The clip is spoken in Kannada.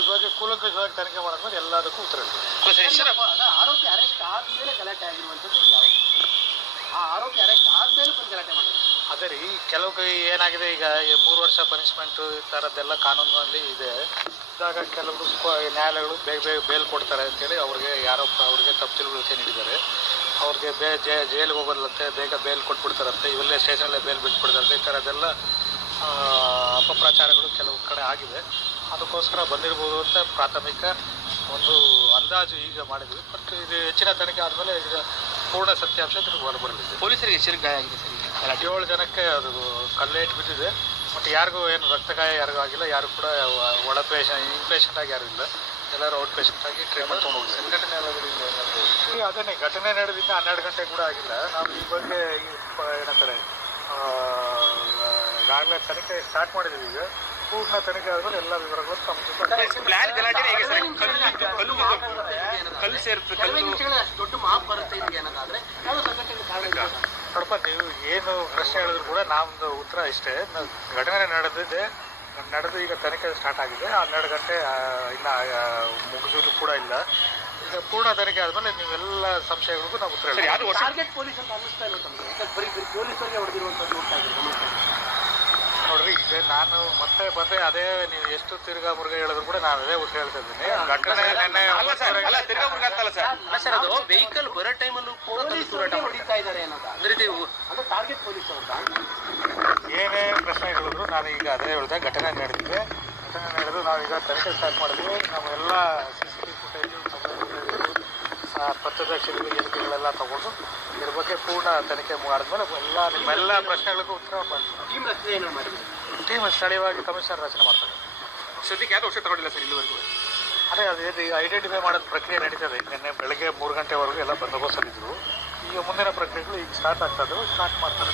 ಇದ್ರ ಬಗ್ಗೆ ಕೂಲಂಕಷವಾಗಿ ತನಿಖೆ ಮಾಡಿದ್ಮೇಲೆ ಎಲ್ಲದಕ್ಕೂ ಉತ್ತರ ಆರೋಪಿ ಅರೆಸ್ಟ್ ಆದ್ಮೇಲೆ ಗಲಾಟೆ ಆಗಿರುವಂಥದ್ದು ಯಾವುದು? ಆ ಆರೋಪಿ ಅರೆಸ್ಟ್ ಆದ್ಮೇಲೆ ಬಂದು ಗಲಾಟೆ ಮಾಡಿದ್ರು. ಅದೇ ರೀ, ಕೆಲವು ಏನಾಗಿದೆ ಈಗ 3 ವರ್ಷ ಪನಿಷ್ಮೆಂಟು ಈ ಥರದ್ದೆಲ್ಲ ಕಾನೂನಲ್ಲಿ ಇದೆ. ಇದ್ದಾಗ ಕೆಲವರು ನ್ಯಾಯಾಲಯಗಳು ಬೇಗ ಬೇಗ ಬೇಲ್ ಕೊಡ್ತಾರೆ ಅಂತೇಳಿ ಅವ್ರಿಗೆ ತಪ್ಪು ತಿಳುವಳಿಕೆ ನೀಡಿದ್ದಾರೆ. ಅವ್ರಿಗೆ ಜೈಲಿಗೆ ಹೋಗೋದಂತೆ ಬೇಗ ಬೇಲ್ ಕೊಟ್ಬಿಡ್ತಾರಂತೆ, ಇವೆಲ್ಲೇ ಸ್ಟೇಷನಲ್ಲೇ ಬೇಲ್ ಬಿಟ್ಬಿಡ್ತಾರಂತೆ. ಈ ಥರದ್ದೆಲ್ಲ ಅಪಪ್ರಚಾರಗಳು ಕೆಲವು ಕಡೆ ಆಗಿದೆ. ಅದಕ್ಕೋಸ್ಕರ ಬಂದಿರ್ಬೋದು ಅಂತ ಪ್ರಾಥಮಿಕ ಒಂದು ಅಂದಾಜು ಈಗ ಮಾಡಿದ್ವಿ. ಬಟ್ ಇದು ಹೆಚ್ಚಿನ ತನಿಖೆ ಆದಮೇಲೆ ಈಗ ಪೂರ್ಣ ಸತ್ಯಾಂಶ ಹೊರಬರಲಿದೆ. ಪೊಲೀಸರಿಗೆ ಎಷ್ಟು ಗಾಯ ಆಗಿದೆ ಸರ್? 7 ಜನಕ್ಕೆ ಅದು ಕಲ್ಲೇಟು ಬಿದ್ದಿದೆ. ಮತ್ತು ಯಾರಿಗೂ ಏನು ರಕ್ತಗಾಯ ಯಾರಿಗೂ ಆಗಿಲ್ಲ. ಯಾರು ಕೂಡ ಒಳ ಇನ್ಪೇಷಂಟ್ ಆಗಿ ಯಾರು ಇಲ್ಲ. ಎಲ್ಲರೂ ಔಟ್ ಪೇಷಂಟ್ ಆಗಿ ಟ್ರೀಟ್ಮೆಂಟ್ ತೊಗೊಂಡು ಹೋಗಿ. ಸಂಘಟನೆ ಈಗ ಅದೇ ಘಟನೆ ನಡೆದಿಂದ 12 ಗಂಟೆ ಕೂಡ ಆಗಿಲ್ಲ. ನಾವು ಈ ಬಗ್ಗೆ ಏನಂತಾರೆ ಈಗಾಗಲೇ ತನಿಖೆ ಸ್ಟಾರ್ಟ್ ಮಾಡಿದ್ದೀವಿ. ಈಗ ಪೂರ್ಣ ತನಿಖೆ ಆದಮೇಲೆ ಎಲ್ಲ ವಿವರಗಳು ತಮ್ಮ ಜೊತೆ ದೊಡ್ಡ ಮಾಪ್ ಬರುತ್ತೆ ಇದಕ್ಕೆ ಅನ್ನೋದಾದ್ರೆ ಯಾವ ಸಂಘಟನೆ ನೋಡಪ್ಪ, ನೀವು ಏನು ಪ್ರಶ್ನೆ ಹೇಳಿದ್ರು ಕೂಡ ನಮ್ಮದು ಉತ್ತರ ಇಷ್ಟೇ. ಘಟನೆ ನಡೆದು ಈಗ ತನಿಖೆ ಸ್ಟಾರ್ಟ್ ಆಗಿದೆ. 12 ಗಂಟೆ ಇನ್ನು ಮುಗಿದ್ರು ಕೂಡ ಇಲ್ಲ. ಈಗ ಪೂರ್ಣ ತನಿಖೆ ಆದಮೇಲೆ ನೀವೆಲ್ಲ ಸಂಶಯಗಳಿಗೂ ನಾವು ಉತ್ತರ ಹೇಳಿ. ಟಾರ್ಗೆಟ್ ಪೊಲೀಸ್ ಅಂತ ಅನ್ನಿಸ್ತಾ ಇಲ್ಲ ತಮಗೆ? ಬರೀ ಪೊಲೀಸರಿಗೆ ಹೊಡೆದಿರುವಂಥದ್ದು ನೋಡ್ರಿ, ಈಗ ನಾನು ಮತ್ತೆ ಅದೇ ನೀವು ಎಷ್ಟು ತಿರ್ಗಾ ಮುರುಗ ಹೇಳಿದ್ರು ಕೂಡ ನಾನು ಅದೇ ಉತ್ತರ ಹೇಳ್ತಾ ಇದ್ದೀನಿ. ಘಟನೆ ಸರ್, ಅದು ವೆಹಿಕಲ್ ಬರೋ ಟೈಮಲ್ಲೂ ಕೂಡ ಹೊಡಿತಾ ಇದ್ದಾರೆ ಅನ್ನೋದು ಟಾರ್ಗೆಟ್ ಪೊಲೀಸ್ ಏನೇ ಪ್ರಶ್ನೆ ಹೇಳಿದ್ರು ನಾನು ಈಗ ಅದೇ ಹೇಳಿದೆ. ಘಟನೆ ನಡೆದಿದೆ. ಘಟನೆ ನಡೆದು ನಾವೀಗ ತನಿಖೆ ಸ್ಟಾರ್ಟ್ ಮಾಡಿದ್ವಿ. ನಮ್ಮೆಲ್ಲ CCTV ಫುಟೇಜು, ಪ್ರತ್ಯಕ್ಷಗಳು, ಎಣಿಕೆಗಳೆಲ್ಲ ತಗೊಂಡು ಇದ್ರ ಬಗ್ಗೆ ಪೂರ್ಣ ತನಿಖೆ ಮಾಡಿದ್ಮೇಲೆ ನಿಮ್ಮೆಲ್ಲ ಪ್ರಶ್ನೆಗಳಿಗೂ ಉತ್ತರ ಮಾಡ್ತೀವಿ. ಟೀಮ್ ಸ್ಥಳೀಯವಾಗಿ ಕಮಿಷನರ್ ರಚನೆ ಮಾಡ್ತಾರೆ. ಸದ್ಯಕ್ಕೆ ಯಾವ್ದು ವರ್ಷ ತಗೊಂಡಿಲ್ಲ ಸರ್ ಇಲ್ಲಿವರೆಗೂ? ಅದೇ ಐಡೆಂಟಿಫೈ ಮಾಡೋದು ಪ್ರಕ್ರಿಯೆ ನಡೀತದೆ. ನಿನ್ನೆ ಬೆಳಗ್ಗೆ 3 ಗಂಟೆವರೆಗೂ ಎಲ್ಲ ಬಂದೋಬಸ್ತಲ್ಲಿದ್ದರು. ಈಗ ಮುಂದಿನ ಪ್ರಕ್ರಿಯೆಗಳು ಈಗ ಸ್ಟಾರ್ಟ್ ಆಗ್ತಾ ಇದ್ದವು, ಸ್ಟಾರ್ಟ್ ಮಾಡ್ತಾರೆ.